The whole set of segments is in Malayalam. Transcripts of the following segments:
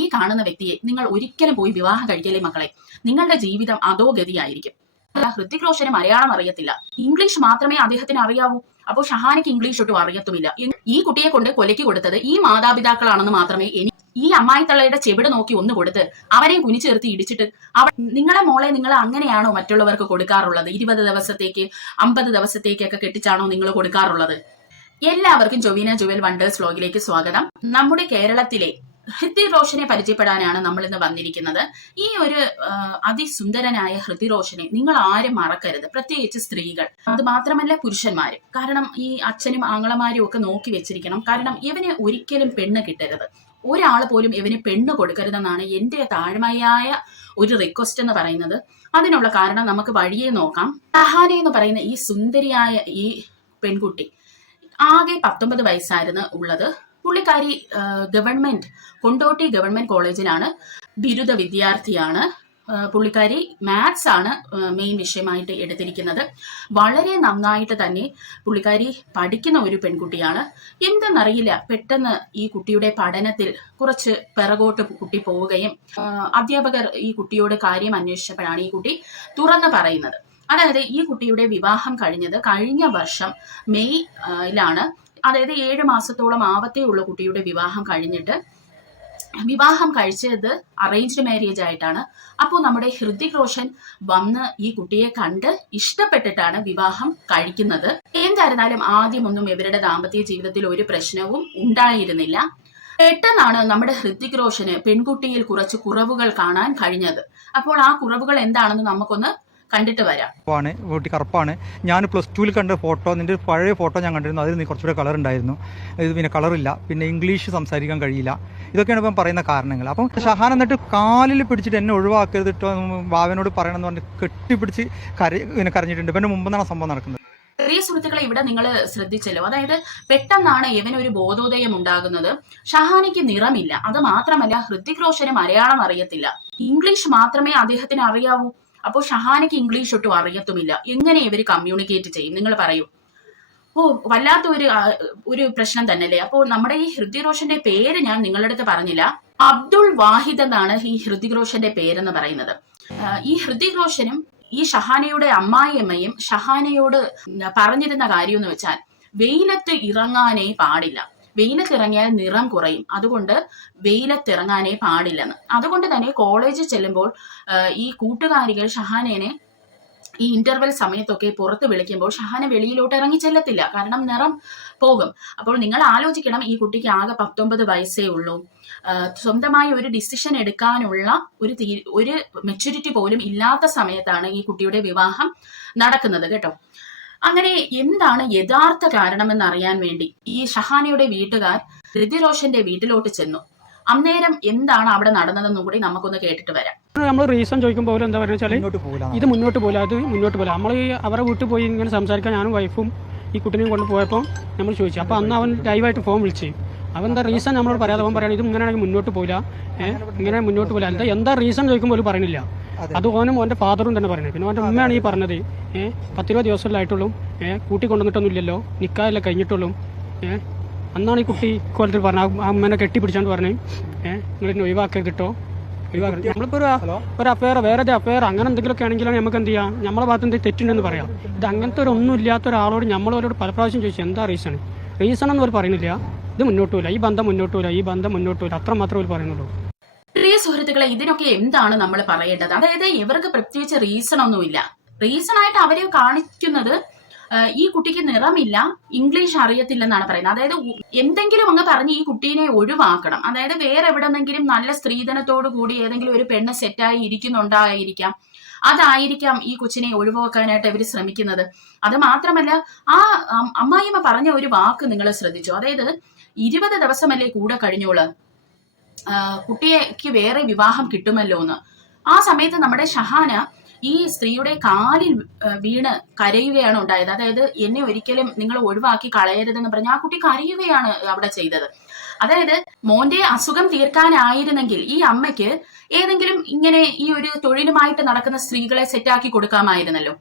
ഈ കാണുന്ന വ്യക്തിയെ നിങ്ങൾ ഒരിക്കലും പോയി വിവാഹം കഴിക്കലേ മക്കളെ. നിങ്ങളുടെ ജീവിതം അധോഗതിയായിരിക്കും. ഹൃതിക് റോഷന് മലയാളം അറിയത്തില്ല, ഇംഗ്ലീഷ് മാത്രമേ അദ്ദേഹത്തിന് അറിയാവൂ. അപ്പോൾ ഷഹാനയ്ക്ക് ഇംഗ്ലീഷ് ഒട്ടും അറിയത്തുമില്ല. ഈ കുട്ടിയെ കൊണ്ട് കൊലയ്ക്ക് കൊടുത്തത് ഈ മാതാപിതാക്കളാണെന്ന് മാത്രമേ ഈ അമ്മായിത്തള്ളയുടെ ചെവിട് നോക്കി ഒന്ന് കൊടുത്ത് അവരെയും കുനിച്ചു നിർത്തി ഇടിച്ചിട്ട് നിങ്ങളെ മോളെ നിങ്ങൾ അങ്ങനെയാണോ മറ്റുള്ളവർക്ക് കൊടുക്കാറുള്ളത്? 20 ദിവസത്തേക്ക് 50 ദിവസത്തേക്കൊക്കെ കെട്ടിച്ചാണോ നിങ്ങൾ കൊടുക്കാറുള്ളത്? എല്ലാവർക്കും ജൊവീന ജുവൽ വണ്ടേഴ്സ് വ്ലോഗിലേക്ക് സ്വാഗതം. നമ്മുടെ കേരളത്തിലെ ഹൃതിക് റോഷനെ പരിചയപ്പെടാനാണ് നമ്മൾ ഇന്ന് വന്നിരിക്കുന്നത്. ഈ ഒരു അതിസുന്ദരനായ ഹൃതിക് റോഷനെ നിങ്ങൾ ആരും മറക്കരുത്, പ്രത്യേകിച്ച് സ്ത്രീകൾ, അത് മാത്രമല്ല പുരുഷന്മാരും. കാരണം ഈ അച്ഛനും ആങ്ങളമാരും ഒക്കെ നോക്കി വെച്ചിരിക്കണം. കാരണം ഇവന് ഒരിക്കലും പെണ്ണ് കിട്ടരുത്, ഒരാൾ പോലും ഇവന് പെണ്ണ് കൊടുക്കരുതെന്നാണ് എന്റെ താഴ്മയായ ഒരു റിക്വസ്റ്റ് എന്ന് പറയുന്നത്. അതിനുള്ള കാരണം നമുക്ക് വഴിയെ നോക്കാം. ഷഹാന എന്ന് പറയുന്ന ഈ സുന്ദരിയായ ഈ പെൺകുട്ടി ആകെ 19 വയസ്സായിരുന്നു ഉള്ളത്. പുള്ളിക്കാരി കൊണ്ടോട്ടി ഗവൺമെന്റ് കോളേജിലാണ് ബിരുദ വിദ്യാർത്ഥിയാണ്. പുള്ളിക്കാരി മാത്സ് ആണ് മെയിൻ വിഷയമായിട്ട് എടുത്തിരിക്കുന്നത്. വളരെ നന്നായിട്ട് തന്നെ പുള്ളിക്കാരി പഠിക്കുന്ന ഒരു പെൺകുട്ടിയാണ്. എന്തെന്നറിയില്ല, പെട്ടെന്ന് ഈ കുട്ടിയുടെ പഠനത്തിൽ കുറച്ച് പിറകോട്ട് കുട്ടി പോവുകയും അധ്യാപകർ ഈ കുട്ടിയോട് കാര്യം അന്വേഷിച്ചപ്പോഴാണ് ഈ കുട്ടി തുറന്നു പറയുന്നത്. അതായത് ഈ കുട്ടിയുടെ വിവാഹം കഴിഞ്ഞത് കഴിഞ്ഞ വർഷം മെയ്യിലാണ്. അതായത് 7 മാസത്തോളം ആവത്തേ ഉള്ള കുട്ടിയുടെ വിവാഹം കഴിഞ്ഞിട്ട്, വിവാഹം കഴിച്ചത് അറേഞ്ച്ഡ് മാരേജ് ആയിട്ടാണ്. അപ്പോൾ നമ്മുടെ ഹൃതിക് റോഷൻ വന്ന് ഈ കുട്ടിയെ കണ്ട് ഇഷ്ടപ്പെട്ടിട്ടാണ് വിവാഹം കഴിക്കുന്നത്. എന്തായിരുന്നാലും ആദ്യമൊന്നും ഇവരുടെ ദാമ്പത്യ ജീവിതത്തിൽ ഒരു പ്രശ്നവും ഉണ്ടായിരുന്നില്ല. പെട്ടെന്നാണ് നമ്മുടെ ഹൃതിക് റോഷന് പെൺകുട്ടിയിൽ കുറച്ച് കുറവുകൾ കാണാൻ കഴിഞ്ഞത്. അപ്പോൾ ആ കുറവുകൾ എന്താണെന്ന് നമുക്കൊന്ന് കണ്ടിട്ട് വരാം. കുട്ടി കറുപ്പാണ്. ഞാൻ +2 കണ്ട ഫോട്ടോ, നിന്റെ പഴയ ഫോട്ടോ ഞാൻ കണ്ടിരുന്നു. അതിൽ നീ കുറച്ചുകൂടെ കളർ ഉണ്ടായിരുന്നു. ഇത് പിന്നെ കളറില്ല, പിന്നെ ഇംഗ്ലീഷ് സംസാരിക്കാൻ കഴിയില്ല. ഇതൊക്കെയാണ് ഇപ്പം പറയുന്ന കാരണങ്ങൾ. അപ്പം ഷഹാൻ എന്നിട്ട് കാലിൽ പിടിച്ചിട്ട് എന്നെ ഒഴിവാക്കരുതിട്ടോ ഭാവനോട് പറയണം എന്ന് പറഞ്ഞ് കെട്ടിപ്പിടിച്ച് കരഞ്ഞിട്ടുണ്ട്. ഇവന്റെ മുമ്പെന്നാണ് സംഭവം നടക്കുന്നത്. ചെറിയ സുഹൃത്തുക്കളെ, ഇവിടെ നിങ്ങൾ ശ്രദ്ധിച്ചല്ലോ. അതായത് പെട്ടെന്നാണ് ഇവനൊരു ബോധോദയം ഉണ്ടാകുന്നത്. ഷഹാനയ്ക്ക് നിറമില്ല, അത് മാത്രമല്ല ഹൃതിക് റോഷന് മലയാളം അറിയത്തില്ല, ഇംഗ്ലീഷ് മാത്രമേ അദ്ദേഹത്തിന് അറിയാവൂ. അപ്പോൾ ഷഹാനയ്ക്ക് ഇംഗ്ലീഷ് ഒട്ടും അറിയത്തുമില്ല. എങ്ങനെ ഇവർ കമ്മ്യൂണിക്കേറ്റ് ചെയ്യും? നിങ്ങൾ പറയൂ. വല്ലാത്ത ഒരു പ്രശ്നം തന്നെയല്ലേ. അപ്പോൾ നമ്മുടെ ഈ ഹൃതിക് റോഷന്റെ പേര് ഞാൻ നിങ്ങളുടെ അടുത്ത് പറഞ്ഞില്ല. അബ്ദുൾ വാഹിദ് എന്നാണ് ഈ ഹൃതിക് റോഷന്റെ പേരെന്ന് പറയുന്നത്. ഈ ഹൃതിക് റോഷനും ഈ ഷഹാനയുടെ അമ്മായിയമ്മയും ഷഹാനയോട് പറഞ്ഞിരുന്ന കാര്യം എന്ന് വെച്ചാൽ വെയിലത്ത് ഇറങ്ങാനേ പാടില്ല, വെയിലത്തിറങ്ങിയാൽ നിറം കുറയും, അതുകൊണ്ട് വെയിലത്തിറങ്ങാനേ പാടില്ലെന്ന്. അതുകൊണ്ട് തന്നെ കോളേജിൽ ചെല്ലുമ്പോൾ ഈ കൂട്ടുകാരികൾ ഷഹാനേനെ ഈ ഇന്റർവെൽ സമയത്തൊക്കെ പുറത്ത് വിളിക്കുമ്പോൾ ഷഹാന വെളിയിലോട്ട് ഇറങ്ങി ചെല്ലത്തില്ല, കാരണം നിറം പോകും. അപ്പോൾ നിങ്ങൾ ആലോചിക്കണം, ഈ കുട്ടിക്ക് ആകെ 19 വയസ്സേ ഉള്ളൂ. സ്വന്തമായി ഒരു ഡിസിഷൻ എടുക്കാനുള്ള ഒരു മെച്യൂരിറ്റി പോലും ഇല്ലാത്ത സമയത്താണ് ഈ കുട്ടിയുടെ വിവാഹം നടക്കുന്നത് കേട്ടോ. അങ്ങനെ എന്താണ് യഥാർത്ഥ കാരണമെന്ന് അറിയാൻ വേണ്ടി ഈ ഷഹാനയുടെ വീട്ടുകാർ ഹൃതിക് റോഷന്റെ വീട്ടിലോട്ട് ചെന്നു. അന്നേരം എന്താണ് അവിടെ നടന്നതെന്നും കൂടി നമുക്കൊന്ന് കേട്ടിട്ട് വരാം. നമ്മൾ റീസൺ ചോദിക്കുമ്പോൾ എന്താ പറയുക, ഇത് മുന്നോട്ട് പോകില്ല, അത് മുന്നോട്ട് പോകില്ല. നമ്മൾ അവരെ വീട്ടിൽ പോയി ഇങ്ങനെ സംസാരിക്കാൻ ഞാനും വൈഫും ഈ കുട്ടീനെയും കൊണ്ട് പോയപ്പോൾ നമ്മൾ ചോദിച്ചു. അപ്പോൾ അന്ന് അവൻ ലൈവായിട്ട് ഫോൺ വിളിച്ച് അവൻ റീസൺ നമ്മളോട് പറയാതെ അവൻ പറയാൻ ഇത് ഇങ്ങനെയാണെങ്കിൽ മുന്നോട്ട് പോയില്ല, ഇങ്ങനെ മുന്നോട്ട് പോയില്ല. എന്താ റീസൺ ചോദിക്കുമ്പോൾ ഒരു പറയണില്ല. അത് ഓനും ഓൻ്റെ ഫാദറും തന്നെ പറയുന്നത്. പിന്നെ ഓൻ്റെ ഉമ്മയാണ് ഈ പറഞ്ഞത് 10-20 ദിവസമല്ലായിട്ടുള്ളൂ, കൂട്ടിക്കൊണ്ടുവന്നിട്ടൊന്നും ഇല്ലല്ലോ, നിക്കാതെല്ലാം കഴിഞ്ഞിട്ടുള്ളൂ. അന്നാണ് ഈ കുട്ടി കോലത്തിൽ പറഞ്ഞത്, ആ അമ്മേനെ കെട്ടിപ്പിടിച്ചാണ്ട് പറഞ്ഞു നിങ്ങൾ ഒഴിവാക്കരുത് കേട്ടോ, ഒഴിവാക്കരുത്. നമ്മളിപ്പോൾ ഒരു അഫെയർ, വേറെ അഫെയർ അങ്ങനെ എന്തെങ്കിലുമൊക്കെ ആണെങ്കിലാണ് നമുക്ക് എന്ത് ചെയ്യാം, നമ്മളെ ഭാഗത്ത് എന്തെങ്കിലും തെറ്റുണ്ടെന്ന് പറയാം. ഇത് അങ്ങനത്തെ ഒന്നും ഇല്ലാത്ത ഒരാളോട് നമ്മളവരോട് പല പ്രാവശ്യം ചോദിച്ചു എന്താ റീസൺ എന്ന് അവർ പറയുന്നില്ല. ഇത് മുന്നോട്ട് പോയില്ല, ഈ ബന്ധം മുന്നോട്ട് പോയില്ല, ഈ ബന്ധം മുന്നോട്ട് പോയില്ല, അത്ര മാത്രമേ അവർ പറയുന്നുള്ളൂ. പ്രിയ സുഹൃത്തുക്കളെ, ഇതിനൊക്കെ എന്താണ് നമ്മൾ പറയേണ്ടത്? അതായത് ഇവർക്ക് പ്രത്യേകിച്ച് റീസൺ ഒന്നുമില്ല. റീസൺ ആയിട്ട് അവര് കാണിക്കുന്നത് ഈ കുട്ടിക്ക് നിറമില്ല, ഇംഗ്ലീഷ് അറിയത്തില്ലെന്നാണ് പറയുന്നത്. അതായത് എന്തെങ്കിലും അങ്ങ് പറഞ്ഞ് ഈ കുട്ടീനെ ഒഴിവാക്കണം. അതായത് വേറെ എവിടെന്നെങ്കിലും നല്ല സ്ത്രീധനത്തോടു കൂടി ഏതെങ്കിലും ഒരു പെണ്ണ് സെറ്റായി ഇരിക്കുന്നുണ്ടായിരിക്കാം, അതായിരിക്കാം ഈ കൊച്ചിനെ ഒഴിവാക്കാനായിട്ട് ഇവർ ശ്രമിക്കുന്നത്. അത് മാത്രമല്ല ആ അമ്മായിയമ്മ പറഞ്ഞ ഒരു വാക്ക് നിങ്ങൾ ശ്രദ്ധിച്ചു. അതായത് 20 ദിവസമല്ലേ കൂടെ കഴിഞ്ഞോള്, കുട്ടിക്ക് വേറെ വിവാഹം കിട്ടുമല്ലോ എന്ന്. ആ സമയത്ത് നമ്മുടെ ഷഹാന ഈ സ്ത്രീയുടെ കാലിൽ വീണ് കരയുകയാണ് ഉണ്ടായത്. അതായത് എന്നെ ഒരിക്കലും നിങ്ങൾ ഒഴിവാക്കി കളയരുതെന്ന് പറഞ്ഞ് ആ കുട്ടി കരയുകയാണ് അവിടെ ചെയ്തത്. അതായത് മോന്റെ അസുഖം തീർക്കാനായിരുന്നെങ്കിൽ ഈ അമ്മയ്ക്ക് ഏതെങ്കിലും ഇങ്ങനെ ഈ ഒരു തൊഴിലുമായിട്ട് നടക്കുന്ന സ്ത്രീകളെ സെറ്റാക്കി കൊടുക്കാമായിരുന്നല്ലോ.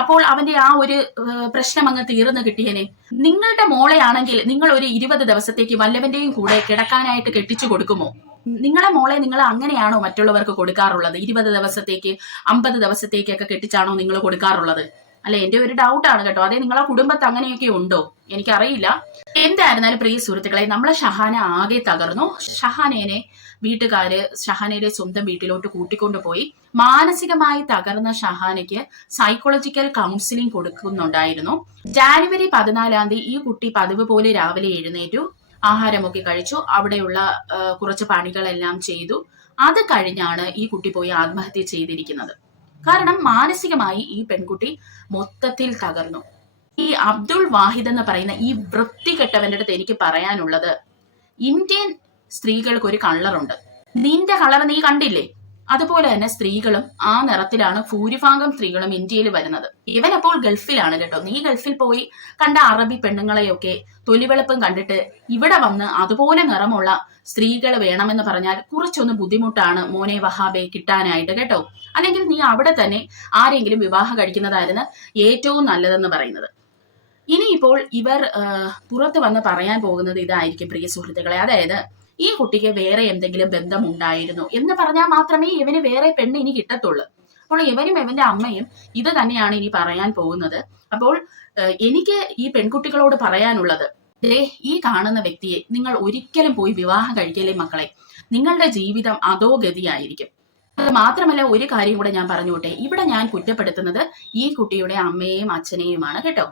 അപ്പോൾ അവന്റെ ആ ഒരു പ്രശ്നം അങ്ങ് തീർന്നു കിട്ടിയനെ. നിങ്ങളുടെ മോളെയാണെങ്കിൽ നിങ്ങൾ ഒരു 20 ദിവസത്തേക്ക് വല്ലവന്റെയും കൂടെ കിടക്കാനായിട്ട് കെട്ടിച്ചു കൊടുക്കുമോ? നിങ്ങളെ മോളെ നിങ്ങൾ അങ്ങനെയാണോ മറ്റുള്ളവർക്ക് കൊടുക്കാറുള്ളത്? 20 ദിവസത്തേക്ക് 50 ദിവസത്തേക്കൊക്കെ കെട്ടിച്ചാണോ നിങ്ങൾ കൊടുക്കാറുള്ളത്? അല്ല, എന്റെ ഒരു ഡൗട്ടാണ് കേട്ടോ. അതേ നിങ്ങളെ കുടുംബത്ത് അങ്ങനെയൊക്കെ ഉണ്ടോ എനിക്കറിയില്ല. എന്തായിരുന്നാലും പ്രിയ സുഹൃത്തുക്കളെ, നമ്മളെ ഷഹാന ആകെ തകർന്നു. ഷഹാനേനെ വീട്ടുകാര് ഷഹാനയുടെ സ്വന്തം വീട്ടിലോട്ട് കൂട്ടിക്കൊണ്ടുപോയി. മാനസികമായി തകർന്ന ഷഹാനയ്ക്ക് സൈക്കോളജിക്കൽ കൗൺസിലിംഗ് കൊടുക്കുന്നുണ്ടായിരുന്നു. ജാനുവരി 14 ഈ കുട്ടി പതിവ് പോലെ രാവിലെ എഴുന്നേറ്റു, ആഹാരമൊക്കെ കഴിച്ചു, അവിടെയുള്ള കുറച്ച് പണികളെല്ലാം ചെയ്തു. അത് കഴിഞ്ഞാണ് ഈ കുട്ടി പോയി ആത്മഹത്യ ചെയ്തിരിക്കുന്നത്. കാരണം മാനസികമായി ഈ പെൺകുട്ടി മൊത്തത്തിൽ തകർന്നു. ഈ അബ്ദുൾ വാഹിദ് എന്ന് പറയുന്ന ഈ വൃത്തികെട്ടവന്റെ അടുത്ത് എനിക്ക് പറയാനുള്ളത്, ഇന്ത്യൻ സ്ത്രീകൾക്ക് ഒരു കളറുണ്ട്. നിന്റെ കളർ നീ കണ്ടില്ലേ? അതുപോലെ തന്നെ സ്ത്രീകളും ആ നിറത്തിലാണ് ഭൂരിഭാഗം സ്ത്രീകളും ഇന്ത്യയിൽ വരുന്നത്. ഇവനപ്പോൾ ഗൾഫിലാണ് കേട്ടോ. നീ ഗൾഫിൽ പോയി കണ്ട അറബി പെണ്ണുങ്ങളെയൊക്കെ തൊലിവെളുപ്പം കണ്ടിട്ട് ഇവിടെ വന്ന് അതുപോലെ നിറമുള്ള സ്ത്രീകൾ വേണമെന്ന് പറഞ്ഞാൽ കുറച്ചൊന്ന് ബുദ്ധിമുട്ടാണ് മോനെ വഹാബെ കിട്ടാനായിട്ട് കേട്ടോ. അല്ലെങ്കിൽ നീ അവിടെ തന്നെ ആരെങ്കിലും വിവാഹം കഴിക്കുന്നതായിരുന്നു ഏറ്റവും നല്ലതെന്ന് പറയുന്നത്. ഇനിയിപ്പോൾ ഇവർ പുറത്ത് വന്ന് പറയാൻ പോകുന്നത് ഇതായിരിക്കും പ്രിയ സുഹൃത്തുക്കളെ. അതായത് ഈ കുട്ടിക്ക് വേറെ എന്തെങ്കിലും ബന്ധമുണ്ടായിരുന്നു എന്ന് പറഞ്ഞാൽ മാത്രമേ ഇവന് വേറെ പെണ്ണ് ഇനി കിട്ടത്തുള്ളൂ. അപ്പോൾ ഇവനും ഇവന്റെ അമ്മയും ഇത് തന്നെയാണ് ഇനി പറയാൻ പോകുന്നത്. അപ്പോൾ എനിക്ക് ഈ പെൺകുട്ടികളോട് പറയാനുള്ളത്, ഈ കാണുന്ന വ്യക്തിയെ നിങ്ങൾ ഒരിക്കലും പോയി വിവാഹം കഴിക്കലേ മക്കളെ. നിങ്ങളുടെ ജീവിതം അധോഗതിയായിരിക്കും. അത് മാത്രമല്ല, ഒരു കാര്യം കൂടെ ഞാൻ പറഞ്ഞോട്ടെ. ഇവിടെ ഞാൻ കുറ്റപ്പെടുത്തുന്നത് ഈ കുട്ടിയുടെ അമ്മയെയും അച്ഛനെയുമാണ് കേട്ടോ.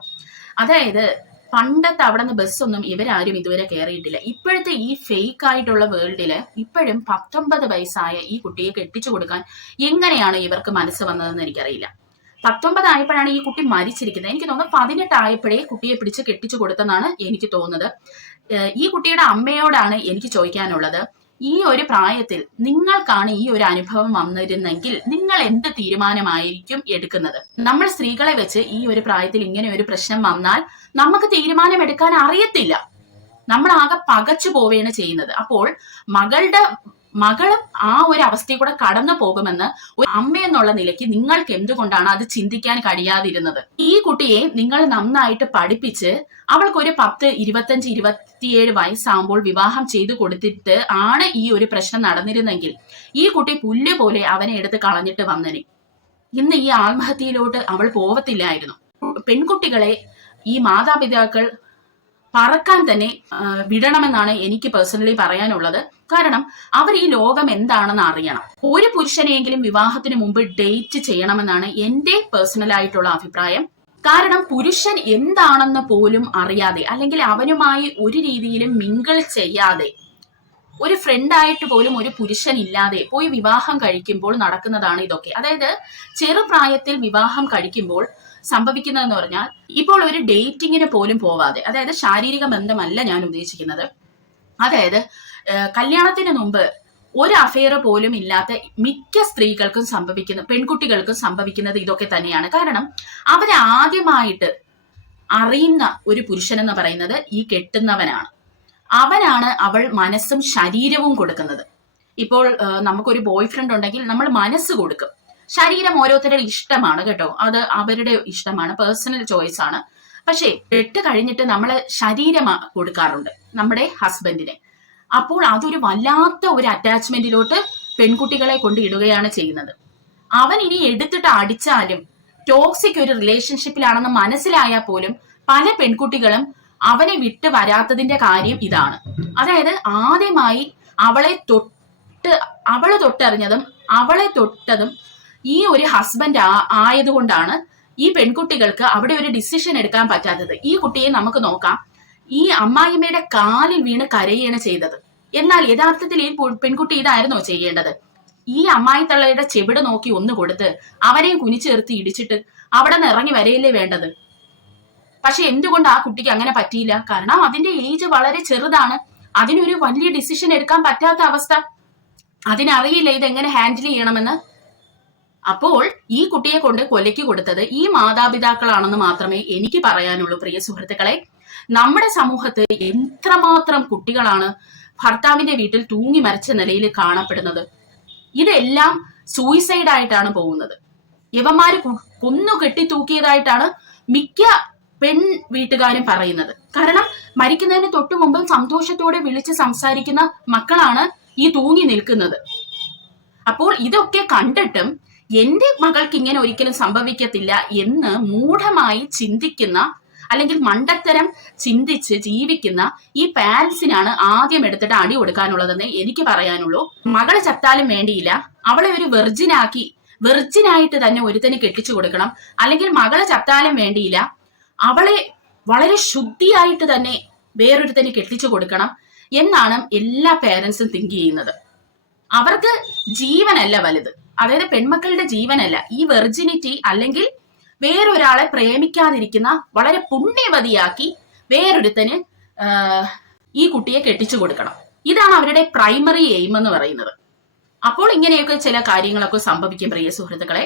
അതായത് പണ്ടത്തെ അവിടെ നിന്ന് ബസ്സൊന്നും ഇവരാരും ഇതുവരെ കയറിയിട്ടില്ല. ഇപ്പോഴത്തെ ഈ ഫേക്ക് ആയിട്ടുള്ള വേൾഡില് ഇപ്പോഴും 19 വയസ്സായ ഈ കുട്ടിയെ കെട്ടിച്ചു കൊടുക്കാൻ എങ്ങനെയാണ് ഇവർക്ക് മനസ്സ് വന്നതെന്ന് എനിക്കറിയില്ല. 19 ആയപ്പോഴാണ് ഈ കുട്ടി മരിച്ചിരിക്കുന്നത്. എനിക്ക് തോന്നുന്നു 18 ആയപ്പോഴേ കുട്ടിയെ പിടിച്ച് കെട്ടിച്ചു കൊടുത്തെന്നാണ് എനിക്ക് തോന്നുന്നത്. ഈ കുട്ടിയുടെ അമ്മയോടാണ് എനിക്ക് ചോദിക്കാനുള്ളത്, ഈ ഒരു പ്രായത്തിൽ നിങ്ങൾക്കാണ് ഈ ഒരു അനുഭവം വന്നിരുന്നെങ്കിൽ നിങ്ങൾ എന്ത് തീരുമാനമായിരിക്കും എടുക്കുന്നത്? നമ്മൾ സ്ത്രീകളെ വെച്ച് ഈ ഒരു പ്രായത്തിൽ ഇങ്ങനെ ഒരു പ്രശ്നം വന്നാൽ നമുക്ക് തീരുമാനം എടുക്കാൻ അറിയത്തില്ല. നമ്മൾ ആകെ പകച്ചു പോവുകയാണ് ചെയ്യുന്നത്. അപ്പോൾ മകളും ആ ഒരു അവസ്ഥയിൽ കൂടെ കടന്നു പോകുമെന്ന് ഒരു അമ്മയെന്നുള്ള നിലയ്ക്ക് നിങ്ങൾക്ക് എന്തുകൊണ്ടാണ് അത് ചിന്തിക്കാൻ കഴിയാതിരുന്നത്? ഈ കുട്ടിയെ നിങ്ങൾ നന്നായിട്ട് പഠിപ്പിച്ച് അവൾക്കൊരു 10, 25, 27 വയസ്സാകുമ്പോൾ വിവാഹം ചെയ്തു കൊടുത്തിട്ട് ആണ് ഈ ഒരു പ്രശ്നം നടന്നിരുന്നെങ്കിൽ ഈ കുട്ടി പുല്ല് പോലെ അവനെ എടുത്ത് കളഞ്ഞിട്ട് വന്നനെ. ഇന്ന് ഈ ആത്മഹത്യയിലോട്ട് അവൾ പോവത്തില്ലായിരുന്നു. പെൺകുട്ടികളെ ഈ മാതാപിതാക്കൾ പറക്കാൻ തന്നെ വിടണമെന്നാണ് എനിക്ക് പേഴ്സണലി പറയാനുള്ളത്. കാരണം അവർ ഈ ലോകം എന്താണെന്ന് അറിയണം. ഒരു പുരുഷനെയെങ്കിലും വിവാഹത്തിന് മുമ്പ് ഡേറ്റ് ചെയ്യണമെന്നാണ് എന്റെ പേഴ്സണൽ ആയിട്ടുള്ള അഭിപ്രായം. കാരണം പുരുഷൻ എന്താണെന്ന് പോലും അറിയാതെ, അല്ലെങ്കിൽ അവനുമായി ഒരു രീതിയിലും മിങ്കിൾ ചെയ്യാതെ, ഒരു ഫ്രണ്ടായിട്ട് പോലും ഒരു പുരുഷൻ ഇല്ലാതെ പോയി വിവാഹം കഴിക്കുമ്പോൾ നടക്കുന്നതാണ് ഇതൊക്കെ. അതായത് ചെറുപ്രായത്തിൽ വിവാഹം കഴിക്കുമ്പോൾ സംഭവിക്കുന്നതെന്ന് പറഞ്ഞാൽ, ഇപ്പോൾ ഒരു ഡേറ്റിങ്ങിന് പോലും പോവാതെ, അതായത് ശാരീരിക ബന്ധമല്ല ഞാൻ ഉദ്ദേശിക്കുന്നത്, അതായത് കല്യാണത്തിന് മുമ്പ് ഒരു അഫെയർ പോലും ഇല്ലാത്ത മിക്ക സ്ത്രീകൾക്കും പെൺകുട്ടികൾക്കും സംഭവിക്കുന്നത് ഇതൊക്കെ തന്നെയാണ്. കാരണം അവരെ ആദ്യമായിട്ട് അറിയുന്ന ഒരു പുരുഷൻ എന്ന് പറയുന്നത് ഈ കെട്ടുന്നവനാണ്. അവനാണ് അവൾ മനസ്സും ശരീരവും കൊടുക്കുന്നത്. ഇപ്പോൾ നമുക്കൊരു ബോയ് ഫ്രണ്ട് ഉണ്ടെങ്കിൽ നമ്മൾ മനസ്സ് കൊടുക്കും. ശരീരം ഓരോരുത്തരുടെ ഇഷ്ടമാണ് കേട്ടോ, അത് അവരുടെ ഇഷ്ടമാണ്, പേഴ്സണൽ ചോയ്സ് ആണ്. പക്ഷേ കെട്ട് കഴിഞ്ഞിട്ട് നമ്മൾ ശരീരം കൊടുക്കാറുണ്ട് നമ്മുടെ ഹസ്ബൻഡിന്. അപ്പോൾ അതൊരു വല്ലാത്ത ഒരു അറ്റാച്ച്മെന്റിലോട്ട് പെൺകുട്ടികളെ കൊണ്ട് ഇടുകയാണ് ചെയ്യുന്നത്. അവൻ ഇനി എടുത്തിട്ട് അടിച്ചാലും ടോക്സിക് ഒരു റിലേഷൻഷിപ്പിലാണെന്ന് മനസ്സിലായാൽ പോലും പല പെൺകുട്ടികളും അവനെ വിട്ട് വരാത്തതിന്റെ കാര്യം ഇതാണ്. അതായത് ആദ്യമായി അവള് തൊട്ടറിഞ്ഞതും അവളെ തൊട്ടതും ഈ ഒരു ഹസ്ബൻഡ് ആയതുകൊണ്ടാണ് ഈ പെൺകുട്ടികൾക്ക് അവിടെ ഒരു ഡിസിഷൻ എടുക്കാൻ പറ്റാത്തത്. ഈ കുട്ടിയെ നമുക്ക് നോക്കാം, ഈ അമ്മായിമ്മയുടെ കാലിൽ വീണ് കരയാണ് ചെയ്തത്. എന്നാൽ യഥാർത്ഥത്തിൽ ഈ പെൺകുട്ടി ഇതായിരുന്നോ ചെയ്യേണ്ടത്? ഈ അമ്മായി തള്ളയുടെ ചെവിട് നോക്കി ഒന്ന് കൊടുത്ത് അവരെയും കുനിച്ചേർത്ത് ഇടിച്ചിട്ട് അവിടെ നിന്ന് ഇറങ്ങി വരയില്ലേ വേണ്ടത്? പക്ഷെ എന്തുകൊണ്ട് ആ കുട്ടിക്ക് അങ്ങനെ പറ്റിയില്ല? കാരണം അതിന്റെ ഏജ് വളരെ ചെറുതാണ്. അതിനൊരു വലിയ ഡിസിഷൻ എടുക്കാൻ പറ്റാത്ത അവസ്ഥ. അതിനറിയില്ല ഇതെങ്ങനെ ഹാൻഡിൽ ചെയ്യണമെന്ന്. അപ്പോൾ ഈ കുട്ടിയെ കൊണ്ട് കൊലയ്ക്ക് കൊടുത്തത് ഈ മാതാപിതാക്കളാണെന്ന് മാത്രമേ എനിക്ക് പറയാനുള്ളൂ. പ്രിയ സുഹൃത്തുക്കളെ, നമ്മുടെ സമൂഹത്ത് എത്രമാത്രം കുട്ടികളാണ് ഭർത്താവിന്റെ വീട്ടിൽ തൂങ്ങി മരിച്ച നിലയിൽ കാണപ്പെടുന്നത്. ഇതെല്ലാം സൂയിസൈഡ് ആയിട്ടാണ് പോകുന്നത്. യവന്മാര് കൊന്നു കെട്ടി തൂക്കിയതായിട്ടാണ് മിക്ക പെൺ വീട്ടുകാരും പറയുന്നത്. കാരണം മരിക്കുന്നതിന് തൊട്ടു മുമ്പ് സന്തോഷത്തോടെ വിളിച്ച് സംസാരിക്കുന്ന മക്കളാണ് ഈ തൂങ്ങി നിൽക്കുന്നത്. അപ്പോൾ ഇതൊക്കെ കണ്ടിട്ടും എന്റെ മകൾക്ക് ഇങ്ങനെ ഒരിക്കലും സംഭവിക്കത്തില്ല എന്ന് മൂഢമായി ചിന്തിക്കുന്ന അല്ലെങ്കിൽ മണ്ടത്തരം ചിന്തിച്ച് ജീവിക്കുന്ന ഈ പാരന്റ്സിനാണ് ആദ്യം എടുത്തിട്ട് അടി കൊടുക്കാനുള്ളതെന്ന് എനിക്ക് പറയാനുള്ളൂ. മകളെ ചത്താലും വേണ്ടിയില്ല, അവളെ ഒരു വെർജിനായിട്ട് തന്നെ ഒരുത്തന് കെട്ടിച്ചു കൊടുക്കണം. അല്ലെങ്കിൽ മകളെ ചത്താലും വേണ്ടിയില്ല, അവളെ വളരെ ശുദ്ധിയായിട്ട് തന്നെ വേറൊരുത്തന് കെട്ടിച്ചു കൊടുക്കണം എന്നാണ് എല്ലാ പേരൻസും തിങ്ക് ചെയ്യുന്നത്. അവർക്ക് ജീവനല്ല വലുത്, അതായത് പെൺമക്കളുടെ ജീവനല്ല, ഈ വെർജിനിറ്റി അല്ലെങ്കിൽ വേറൊരാളെ പ്രേമിക്കാതിരിക്കുന്ന വളരെ പുണ്യവതിയാക്കി വേറൊരുത്തന് ഈ കുട്ടിയെ കെട്ടിച്ചു കൊടുക്കണം. ഇതാണ് അവരുടെ പ്രൈമറി എയിം എന്ന് പറയുന്നത്. അപ്പോൾ ഇങ്ങനെയൊക്കെ ചില കാര്യങ്ങളൊക്കെ സംഭവിക്കും പ്രിയ സുഹൃത്തുക്കളെ.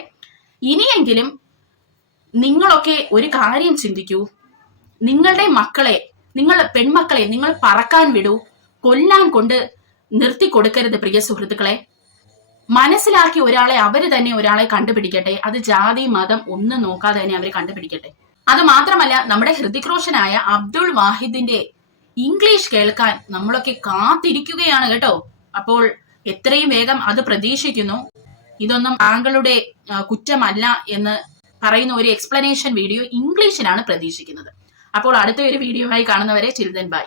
ഇനിയെങ്കിലും നിങ്ങളൊക്കെ ഒരു കാര്യം ചിന്തിക്കൂ. നിങ്ങളുടെ മക്കളെ, പെൺമക്കളെ നിങ്ങൾ പറക്കാൻ വിടൂ, കൊല്ലാൻ കൊണ്ട് നിർത്തി കൊടുക്കരുത് പ്രിയ സുഹൃത്തുക്കളെ. മനസ്സിലാക്കി അവര് തന്നെ ഒരാളെ കണ്ടുപിടിക്കട്ടെ. അത് ജാതി മതം ഒന്നും നോക്കാതെ തന്നെ അവർ കണ്ടുപിടിക്കട്ടെ. അത് മാത്രമല്ല, നമ്മുടെ ഹൃതിക് റോഷനായ അബ്ദുൾ വാഹിദിന്റെ ഇംഗ്ലീഷ് കേൾക്കാൻ നമ്മളൊക്കെ കാത്തിരിക്കുകയാണ് കേട്ടോ. അപ്പോൾ എത്രയും വേഗം അത് പ്രതീക്ഷിക്കുന്നു. ഇതൊന്നും താങ്കളുടെ കുറ്റമല്ല എന്ന് പറയുന്ന ഒരു എക്സ്പ്ലനേഷൻ വീഡിയോ ഇംഗ്ലീഷിലാണ് പ്രതീക്ഷിക്കുന്നത്. അപ്പോൾ അടുത്ത ഒരു വീഡിയോയുമായി കാണുന്നവരെ ചിൽഡ്രൻ ബൈ.